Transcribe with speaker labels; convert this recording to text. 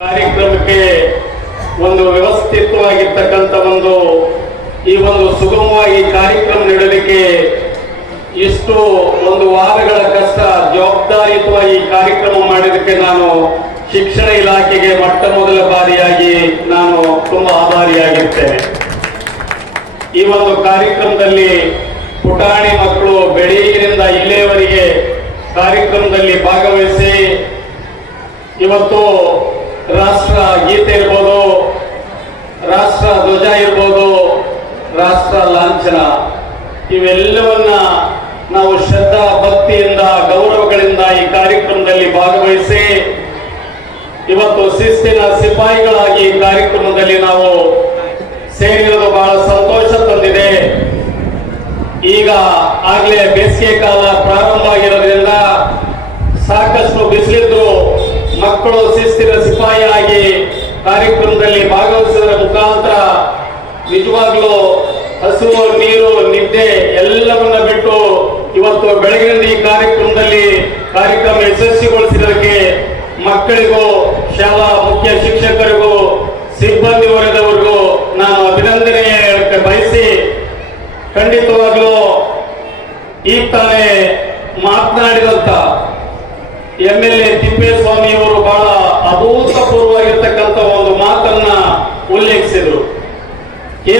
Speaker 1: ಕಾರ್ಯಕ್ರಮಕ್ಕೆ ಒಂದು ವ್ಯವಸ್ಥಿತವಾಗಿರ್ತಕ್ಕಂಥ ಒಂದು, ಈ ಒಂದು ಸುಗಮವಾಗಿ ಕಾರ್ಯಕ್ರಮ ನೀಡಲಿಕ್ಕೆ ಇಷ್ಟು ಒಂದು ವಾರಗಳ ಕಷ್ಟ, ಜವಾಬ್ದಾರಿಯುತವಾಗಿ ಕಾರ್ಯಕ್ರಮ ಮಾಡಿದಕ್ಕೆ ನಾನು ಶಿಕ್ಷಣ ಇಲಾಖೆಗೆ ಮೊಟ್ಟ ಮೊದಲ ಬಾರಿಯಾಗಿ ನಾನು ತುಂಬಾ ಆಭಾರಿಯಾಗಿರ್ತೇನೆ. ಈ ಒಂದು ಕಾರ್ಯಕ್ರಮದಲ್ಲಿ ಪುಟಾಣಿ ಮಕ್ಕಳು ಬೆಳಗಿನಿಂದ ಇಲ್ಲಿಯವರೆಗೆ ಕಾರ್ಯಕ್ರಮದಲ್ಲಿ ಭಾಗವಹಿಸಿ ಇವತ್ತು ರಾಷ್ಟ್ರ ಗೀತೆ ಇರ್ಬೋದು, ರಾಷ್ಟ್ರ ಧ್ವಜ ಇರ್ಬೋದು, ರಾಷ್ಟ್ರ ಲಾಂಛನ. ಇವೆಲ್ಲವನ್ನ ನಾವು ಶ್ರದ್ಧಾ ಭಕ್ತಿಯಿಂದ, ಗೌರವಗಳಿಂದ ಈ ಕಾರ್ಯಕ್ರಮದಲ್ಲಿ ಭಾಗವಹಿಸಿ, ಇವತ್ತು ಶಿಸ್ತಿನ ಸಿಪಾಯಿಗಳಾಗಿ ಈ ಕಾರ್ಯಕ್ರಮದಲ್ಲಿ ನಾವು ಸೇರಿರೋದು ಬಹಳ ಸಂತೋಷ ತಂದಿದೆ. ಈಗ ಆಗ್ಲೇ ಬೇಸಿಗೆ ಕಾಲ ಪ್ರಾರಂಭ ಆಗಿರೋದ್ರಿಂದ ಮಕ್ಕಳು ಶಿಸ್ತಿನ ಸಿಪಾಯಿಯಾಗಿ ಕಾರ್ಯಕ್ರಮದಲ್ಲಿ ಭಾಗವಹಿಸುವುದರ ಮುಖಾಂತರ ನಿಜವಾಗ್ಲೂ ಹಸಿವು ನೀರು, ನಿದ್ದೆ ಎಲ್ಲವನ್ನ ಬಿಟ್ಟು ಇವತ್ತು ಬೆಳಗಿನ ಈ ಕಾರ್ಯಕ್ರಮದಲ್ಲಿ ಕಾರ್ಯಕ್ರಮ ಯಶಸ್ವಿಗೊಳಿಸಿದಕ್ಕೆ ಮಕ್ಕಳಿಗೂ, ಶಾಲಾ ಮುಖ್ಯ ಶಿಕ್ಷಕರಿಗೂ, ಸಿಬ್ಬಂದಿ ವರ್ಗದವರಿಗೂ ನಾನು ಅಭಿನಂದನೆ ಹೇಳಕ್ಕೆ ಬಯಸಿ ಖಂಡಿತವಾಗ್ಲೂ ಈ ತಾನೇ ಮಾತನಾಡಿದಂತ ಎಂ ಎಲ್ ಎ ತಿಪ್ಪೇಸ್ವಾಮಿ ಅವರು ಬಹಳ ಅಭೂತಪೂರ್ವವಾಗಿರ್ತಕ್ಕಂಥ ಒಂದು ಮಾತನ್ನ ಉಲ್ಲೇಖಿಸಿದ್ರು.